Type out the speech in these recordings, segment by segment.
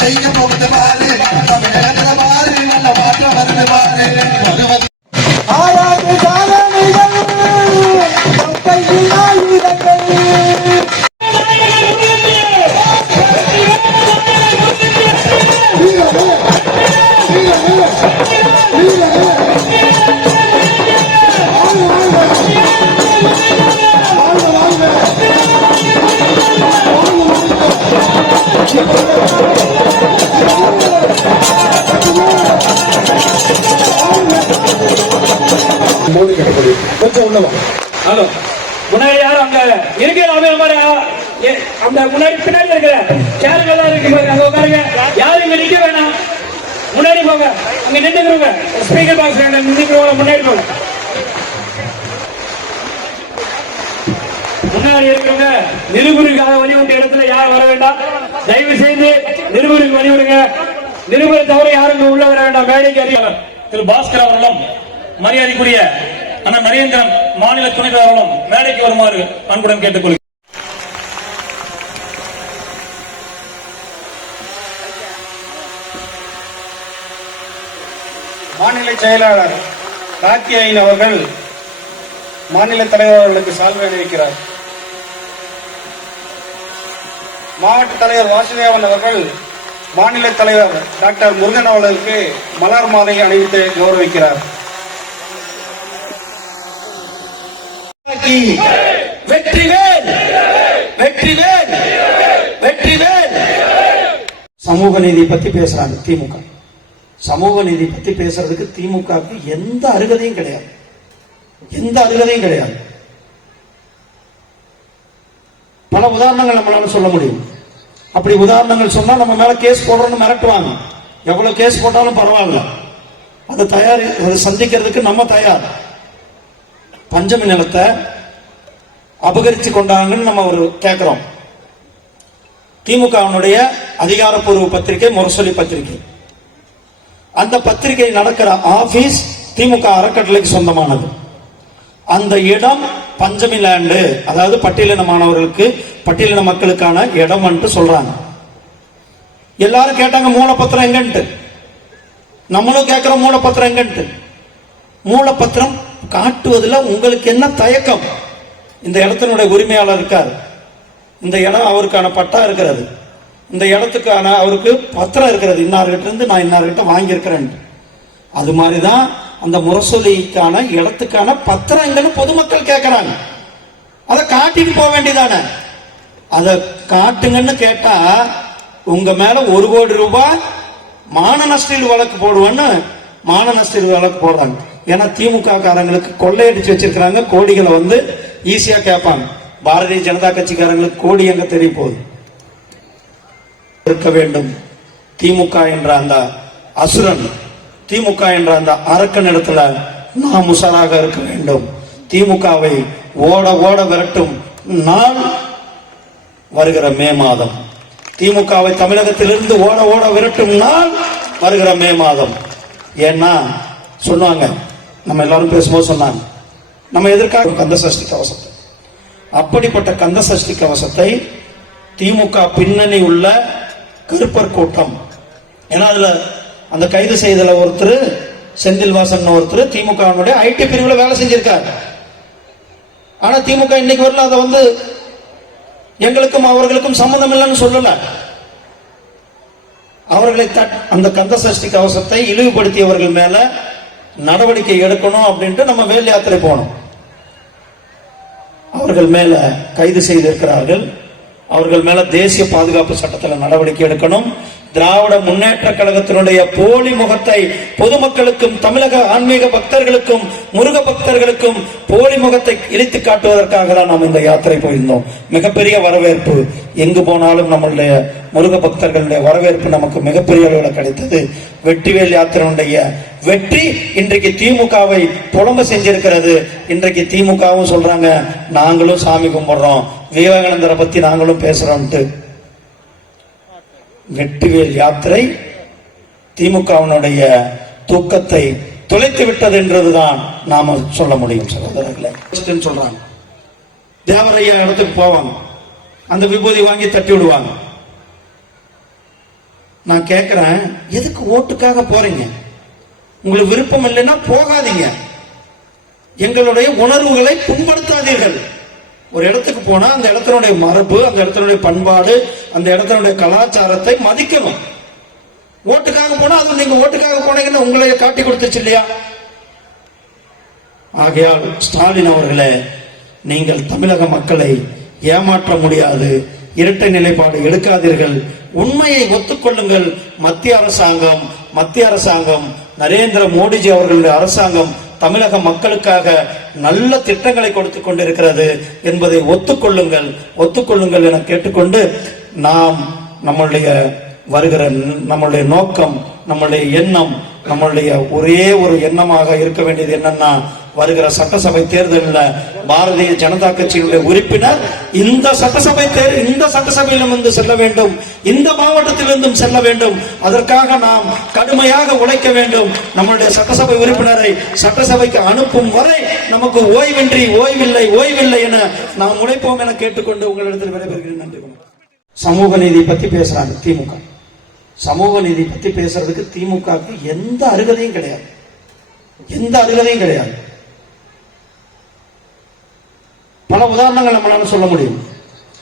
China പോകുന്ന മാറി തമിഴകത്ത് മാറി നല്ല മാറ്റം വരുന്ന മാറി அந்த முன்னாடி பின்னாடி இருக்கிற சேர்கள்லாம் இருக்கு பாருங்க அங்க உட்காருங்க. யாரும் இங்க நிக்க வேணாம். முன்னாடி போங்க. அங்க நின்னுக்கிறவங்க ஸ்பீக்கர் பாக்ஸ் நின்றுக்கிறவங்க முன்னாடி போங்க. முன்னாடி இருக்கிறவங்க நிருபருக்காக வழிவிட்ட இடத்துல யாரும் வர வேண்டாம். தயவு செய்து நிருபருக்கு வழிவிடுங்க நிருபரை தவிர யாரும் உள்ள வர வேண்டாம். வேலைக்கு அறியாமல் திரு பாஸ்கர் அவர்களும் மரியாதைக்குரிய அண்ணன் நரேந்திரன் மாநில துணைவர் அவர்களும் மேடைக்கு வருமாறு அன்புடன் கேட்டுக்கொள்கிறேன் மாநில செயலாளர் கார்த்தியாயின் அவர்கள் மாநில தலைவர் அவர்களுக்கு சால்வை அணிவிக்கிறார். மாவட்ட தலைவர் வாசுதேவன் அவர்கள் மாநில தலைவர் டாக்டர் முருகன் அவர்களுக்கு மலர் மாலை அணிவித்து கௌரவிக்கிறார். வெற்றிவேல் வெற்றிவேல் வெற்றிவேல் சமூக நீதி பத்தி பேசுறாங்க திமுக. சமூக நீதி பத்தி பேசுறதுக்கு திமுகவுக்கு எந்த அருகதையும் கிடையாது. எந்த அருகதையும் கிடையாது. பல உதாரணங்கள் நம்மளால சொல்ல முடியும். அப்படி உதாரணங்கள் சொன்னா நம்ம மேல கேஸ் போடுறோம்னு மிரட்டுவாங்க. எவ்வளவு கேஸ் போட்டாலும் பரவாயில்ல. அது தயார் அதை சந்திக்கிறதுக்கு நம்ம தயார். பஞ்சமி நிலத்தை அபகரிச்சு கொண்டாங்கன்னு நம்ம ஒரு கேட்கிறோம் திமுகவினுடைய அதிகாரப்பூர்வ பத்திரிகை முரசொலி பத்திரிகை. அந்த பத்திரிகை நடக்கிற ஆபீஸ் திமுக அறக்கட்டளைக்கு சொந்தமானது. அந்த இடம் பஞ்சமி லேண்டு அதாவது பட்டியலின மாணவர்களுக்கு பட்டியலின மக்களுக்கான இடம் சொல்றாங்க. எல்லாரும் கேட்டாங்க மூலப்பத்திரம் எங்கன்ட்டு? நம்மளும் கேட்கிறோம் மூலப்பத்திரம் எங்கன்ட்டு? மூலப்பத்திரம் காட்டுவதில் உங்களுக்கு என்ன தயக்கம்? இந்த இடத்தினுடைய உரிமையாளர் இருக்கார். இந்த இடம் அவருக்கான பட்டா இருக்கிறது. இந்த இடத்துக்கான அவருக்கு பத்திரம் இருக்கிறது. இன்னார்கிட்ட இருந்து நான் இன்னார்கிட்ட வாங்கியிருக்கிறேன். அது மாதிரி தான் அந்த முரசொலிக்கான இடத்துக்கான பத்திரங்கள் பொதுமக்கள் கேட்கறாங்க அதை காட்டிட்டு போக வேண்டியதானே? அதை காட்டுங்கன்னு கேட்டா உங்க மேல ஒரு கோடி ரூபாய் மான நஷ்டீடு வழக்கு போடுவேன்னு மான நஷ்டீடு வழக்கு போடுறாங்க. ஏன்னா திமுக காரங்களுக்கு கொள்ளையடிச்சு வச்சிருக்கிறாங்க. கோடிகளை வந்து ஈஸியா கேட்பாங்க. பாரதிய ஜனதா கட்சிக்காரங்களுக்கு கோடி எங்க தெரிய போகுது? இருக்க வேண்டும். திமுக என்ற அந்த அசுரன் திமுக என்ற அந்த அரக்கன் இடத்துல நாம் உஷாராக இருக்க வேண்டும். திமுகவை ஓட ஓட விரட்டும் நான் வருகிற மே மாதம். திமுகவை தமிழகத்திலிருந்து ஓட ஓட விரட்டும் நாள் வருகிற மே மாதம். ஏன்னா சொன்னாங்க நம்ம எல்லாரும் பேசும்போது சொன்னாங்க நம்ம எதற்காக கந்த சஷ்டி கவசத்தை? அப்படிப்பட்ட கந்த சஷ்டி கவசத்தை திமுக பின்னணி உள்ள கருப்பர் கூட்டம் ஏன்னா அதுல அந்த கைது செய்தல ஒருத்தர் செந்தில் வாசன் ஒருத்தர் திமுக ஐடி பிரிவுல வேலை செஞ்சிருக்காரு. ஆனா திமுக இன்னைக்கு வரல அதை வந்து எங்களுக்கும் அவர்களுக்கும் சம்மந்தம் இல்லைன்னு சொல்லல. அவர்களை தட்- அந்த கந்த சஷ்டி கவசத்தை இழிவுபடுத்தியவர்கள் மேல நடவடிக்கை எடுக்கணும் அப்படின்ட்டு நம்ம வேல் யாத்திரை போனோம். அவர்கள் மேல கைது செய்திருக்கிறார்கள். அவர்கள் மேல தேசிய பாதுகாப்பு சட்டத்தில் நடவடிக்கை எடுக்கணும். திராவிட முன்னேற்ற கழகத்தினுடைய போலி முகத்தை பொதுமக்களுக்கும் தமிழக ஆன்மீக பக்தர்களுக்கும் முருக பக்தர்களுக்கும் போலி முகத்தை இழித்து காட்டுவதற்காக தான் நாம் இந்த யாத்திரை போயிருந்தோம். மிகப்பெரிய வரவேற்பு. எங்கு போனாலும் நம்மளுடைய முருக பக்தர்களுடைய வரவேற்பு நமக்கு மிகப்பெரிய அளவில் கிடைத்தது. வெற்றிவேல் யாத்திரையுடைய வெற்றி இன்றைக்கு திமுகவை புலம்ப செஞ்சிருக்கிறது. இன்றைக்கு திமுகவும் சொல்றாங்க நாங்களும் சாமி கும்பிடுறோம். விவேகானந்தரை பத்தி நாங்களும் பேசுறோம்ட்டு வெற்றிவேல் யாத்திரை திமுகவினுடைய தூக்கத்தை தொலைத்து விட்டது என்றதுதான் நாம சொல்ல முடியும் சகோதரர்களே. சொல்றாங்க. தேவரையா இடத்துக்கு போவாங்க. அந்த விபூதி வாங்கி தட்டி விடுவாங்க. நான் கேட்கிறேன் எதுக்கு ஓட்டுக்காக போறீங்க? உங்களுக்கு விருப்பம் இல்லைன்னா போகாதீங்க. எங்களுடைய உணர்வுகளை புண்படுத்தாதீர்கள். ஒரு இடத்துக்கு போனா அந்த இடத்தினுடைய மரபு அந்த இடத்தினுடைய பண்பாடு அந்த இடத்தினுடைய கலாச்சாரத்தை மதிக்கணும். ஓட்டுக்காக போனா அது நீங்க ஓட்டுக்காக போனீங்கன்னு உங்களை காட்டி கொடுத்துச்சு இல்லையா? ஆகையால் ஸ்டாலின் அவர்களே நீங்கள் தமிழக மக்களை ஏமாற்ற முடியாது இரட்டை நிலைப்பாடு எடுக்காதீர்கள். உண்மையை ஒத்துக்கொள்ளுங்கள். மத்திய அரசாங்கம் மத்திய அரசாங்கம் நரேந்திர மோடிஜி அவர்களுடைய அரசாங்கம் தமிழக மக்களுக்காக நல்ல திட்டங்களை கொடுத்து கொண்டிருக்கிறது என்பதை ஒத்துக்கொள்ளுங்கள். ஒத்துக்கொள்ளுங்கள் என கேட்டுக்கொண்டு நாம் நம்மளுடைய வருகிற நம்மளுடைய நோக்கம் நம்மளுடைய எண்ணம் நம்மளுடைய ஒரே ஒரு எண்ணமாக இருக்க வேண்டியது என்னன்னா வருகிற சட்டசபை தேர்தலில் பாரதிய ஜனதா கட்சியினுடைய உறுப்பினர் இந்த சட்டசபை தேர் இந்த சட்டசபையிலும் வந்து செல்ல வேண்டும் இந்த மாவட்டத்திலிருந்தும் செல்ல வேண்டும். அதற்காக நாம் கடுமையாக உழைக்க வேண்டும். நம்மளுடைய சட்டசபை உறுப்பினரை சட்டசபைக்கு அனுப்பும் வரை நமக்கு ஓய்வின்றி ஓய்வில்லை ஓய்வில்லை என நாம் உழைப்போம் என கேட்டுக்கொண்டு உங்களிடத்தில் விடைபெறுகிறேன். நன்றி சமூக நீதி பத்தி பேசுறாங்க திமுக. சமூக நீதி பத்தி பேசுறதுக்கு திமுகவுக்கு எந்த அருகதையும் கிடையாது. எந்த அருகதையும் கிடையாது. பல உதாரணங்கள் நம்மளால சொல்ல முடியும்.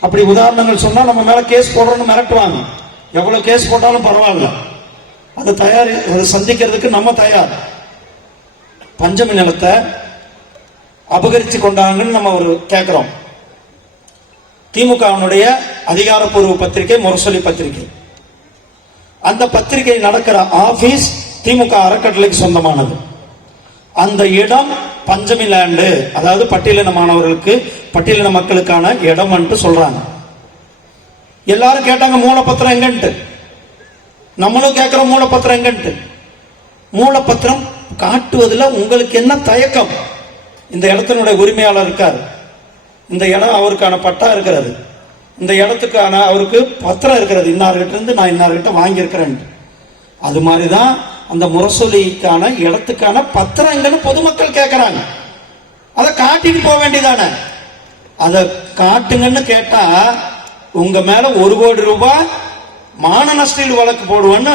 அப்படி உதாரணங்கள் சொன்னா நம்ம மேல கேஸ் போடுறோம்னு மிரட்டுவாங்க. எவ்வளவு கேஸ் போட்டாலும் பரவாயில்ல. அது தயார் அதை சந்திக்கிறதுக்கு நம்ம தயார். பஞ்சமி நிலத்தை அபகரிச்சு கொண்டாங்கன்னு நம்ம ஒரு கேட்கிறோம் திமுகவினுடைய அதிகாரப்பூர்வ பத்திரிகை முரசொலி பத்திரிகை. அந்த பத்திரிகை நடக்கிற ஆபீஸ் திமுக அறக்கட்டளைக்கு சொந்தமானது. அந்த இடம் பஞ்சமி லேண்டு அதாவது பட்டியலின மாணவர்களுக்கு பட்டியலின மக்களுக்கான இடம் சொல்றாங்க. எல்லாரும் கேட்டாங்க மூலப்பத்திரம் எங்கன்ட்டு? நம்மளும் கேட்கிறோம் மூலப்பத்திரம் எங்கன்ட்டு? மூலப்பத்திரம் காட்டுவதில் உங்களுக்கு என்ன தயக்கம்? இந்த இடத்தினுடைய உரிமையாளர் இருக்கார். இந்த இடம் அவருக்கான பட்டா இருக்கிறது. இந்த இடத்துக்கான அவருக்கு பத்திரம் இருக்கிறது. இன்னார்கிட்ட இருந்து நான் இன்னார்கிட்ட வாங்கியிருக்கிறேன். அது மாதிரி தான் அந்த முரசொலிக்கான இடத்துக்கான பத்திரம் பொதுமக்கள் கேட்குறாங்க அதை காட்டிட்டு போக வேண்டியதானே? அதை காட்டுங்கன்னு கேட்டா உங்க மேல ஒரு கோடி ரூபாய் மான நஷ்டீடு வழக்கு போடுவேன்னு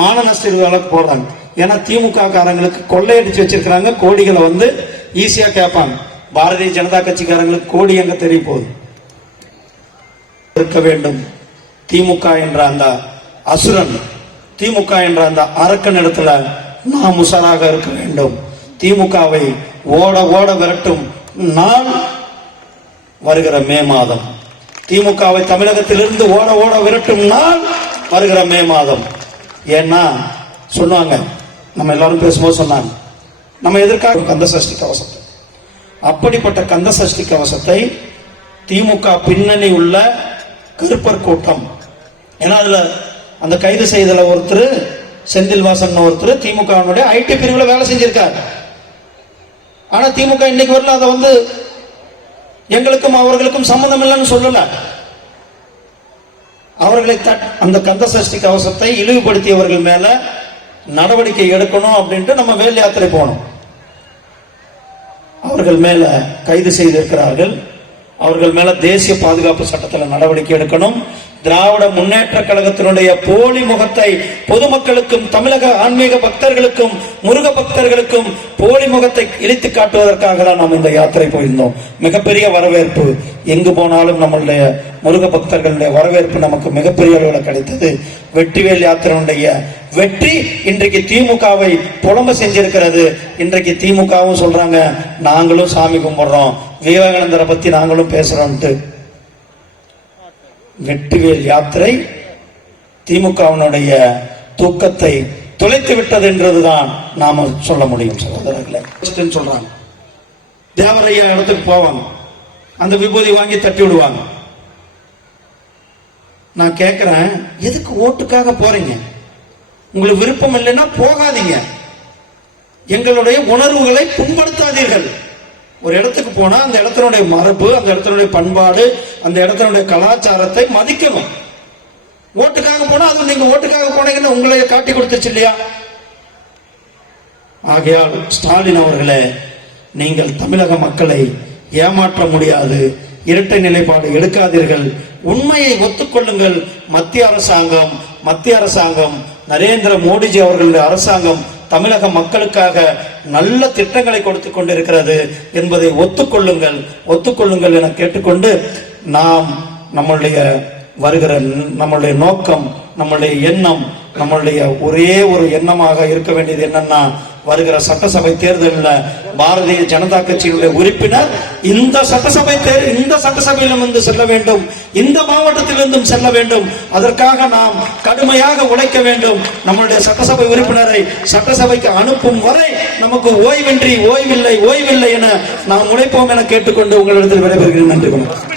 மான நஷ்டீடு வழக்கு போடுறாங்க. ஏன்னா திமுக காரங்களுக்கு கொள்ளையடிச்சு வச்சிருக்கிறாங்க. கோடிகளை வந்து ஈஸியா கேட்பாங்க. பாரதிய ஜனதா கட்சிக்காரங்களுக்கு கோடி எங்க தெரிய போகுது? இருக்க வேண்டும். திமுக என்ற அந்த அசுரன் திமுக என்ற அந்த அரக்கன் இடத்துல நாம் உஷாராக இருக்க வேண்டும். திமுகவை ஓட ஓட விரட்டும் நான் வருகிற மே மாதம். திமுகவை தமிழகத்திலிருந்து ஓட ஓட விரட்டும் நாள் வருகிற மே மாதம். ஏன்னா சொன்னாங்க. நம்ம எல்லாரும் பேசும்போது சொன்னாங்க. நம்ம எதற்காக கந்த சஷ்டி கவசத்தை. அப்படிப்பட்ட கந்த சஷ்டி கவசத்தை திமுக பின்னணி உள்ள கருப்பர் கூட்டம் ஏன்னா அதுல அந்த கைது செய்தல ஒருத்தர் செந்தில் வாசன் ஒருத்தர் திமுகவினுடைய ஐடி பிரிவுல வேலை செஞ்சிருக்கார். ஆனா திமுக இன்னைக்கு வரல அதை வந்து எங்களுக்கும் அவர்களுக்கும் சம்பந்தம் இல்லைன்னு சொல்லல. அவர்களை தட்- அந்த கந்த சஷ்டி கவசத்தை இழிவுபடுத்தியவர்கள் மேல நடவடிக்கை எடுக்கணும் அப்படின்ட்டு நம்ம வேல் யாத்திரை போனோம். அவர்கள் மேல கைது செய்திருக்கிறார்கள். அவர்கள் மேல தேசிய பாதுகாப்பு சட்டத்தில் நடவடிக்கை எடுக்கணும். திராவிட முன்னேற்ற கழகத்தினுடைய போலி முகத்தை பொதுமக்களுக்கும் தமிழக ஆன்மீக பக்தர்களுக்கும் முருக பக்தர்களுக்கும் போலி முகத்தை இழித்து காட்டுவதற்காக தான் நாம் இந்த யாத்திரை போயிருந்தோம். மிகப்பெரிய வரவேற்பு. எங்கு போனாலும் நம்மளுடைய முருக பக்தர்களுடைய வரவேற்பு நமக்கு மிகப்பெரிய அளவில் கிடைத்தது. வெற்றிவேல் யாத்திரையுடைய வெற்றி இன்றைக்கு திமுகவை புலம்ப செஞ்சிருக்கிறது. இன்றைக்கு திமுகவும் சொல்றாங்க நாங்களும் சாமி கும்பிடுறோம். விவேகானந்தரை பத்தி நாங்களும் பேசுறோம்ட்டு வெற்றிவேல் யாத்திரை திமுகவினுடைய தூக்கத்தை தொலைத்து விட்டது என்றதுதான் நாம சொல்ல முடியும் சகோதரர்களை. சொல்றாங்க. தேவரையா இடத்துக்கு போவாங்க. அந்த விபூதி வாங்கி தட்டி விடுவாங்க. நான் கேட்கிறேன் எதுக்கு ஓட்டுக்காக போறீங்க? உங்களுக்கு விருப்பம் இல்லைன்னா போகாதீங்க. எங்களுடைய உணர்வுகளை புண்படுத்தாதீர்கள். ஒரு இடத்துக்கு போனா அந்த இடத்தினுடைய மரபு அந்த இடத்தினுடைய பண்பாடு அந்த இடத்தினுடைய கலாச்சாரத்தை மதிக்கணும். ஓட்டுக்காக போனா அது நீங்க ஓட்டுக்காக போனீங்கன்னு உங்களை காட்டி கொடுத்துச்சு இல்லையா? ஆகையால் ஸ்டாலின் அவர்களே நீங்கள் தமிழக மக்களை ஏமாற்ற முடியாது. இரட்டை நிலைப்பாடு எடுக்காதீர்கள். உண்மையை ஒத்துக்கொள்ளுங்கள். மத்திய அரசாங்கம் மத்திய அரசாங்கம் நரேந்திர மோடிஜி அவர்களுடைய அரசாங்கம் தமிழக மக்களுக்காக நல்ல திட்டங்களை கொடுத்து கொண்டிருக்கிறது என்பதை ஒத்துக்கொள்ளுங்கள் ஒத்துக்கொள்ளுங்கள் என கேட்டுக்கொண்டு நாம் நம்மளுடைய வருகிற நம்மளுடைய நோக்கம் நம்மளுடைய எண்ணம் நம்மளுடைய ஒரே ஒரு எண்ணமாக இருக்க வேண்டியது என்னன்னா வருகிற சட்டசபை தேர்தலில் பாரதிய ஜனதா கட்சியினுடைய உறுப்பினர் இந்த சட்டசபை தேர் இந்த சட்டசபையிலும் வந்து செல்ல வேண்டும். இந்த மாவட்டத்திலிருந்தும் செல்ல வேண்டும். அதற்காக நாம் கடுமையாக உழைக்க வேண்டும். நம்மளுடைய சட்டசபை உறுப்பினரை சட்டசபைக்கு அனுப்பும் வரை நமக்கு ஓய்வின்றி ஓய்வில்லை ஓய்வில்லை என நாம் உழைப்போம் என கேட்டுக்கொண்டு உங்களிடத்தில் விடைபெறுகிறேன். நன்றி வணக்கம்.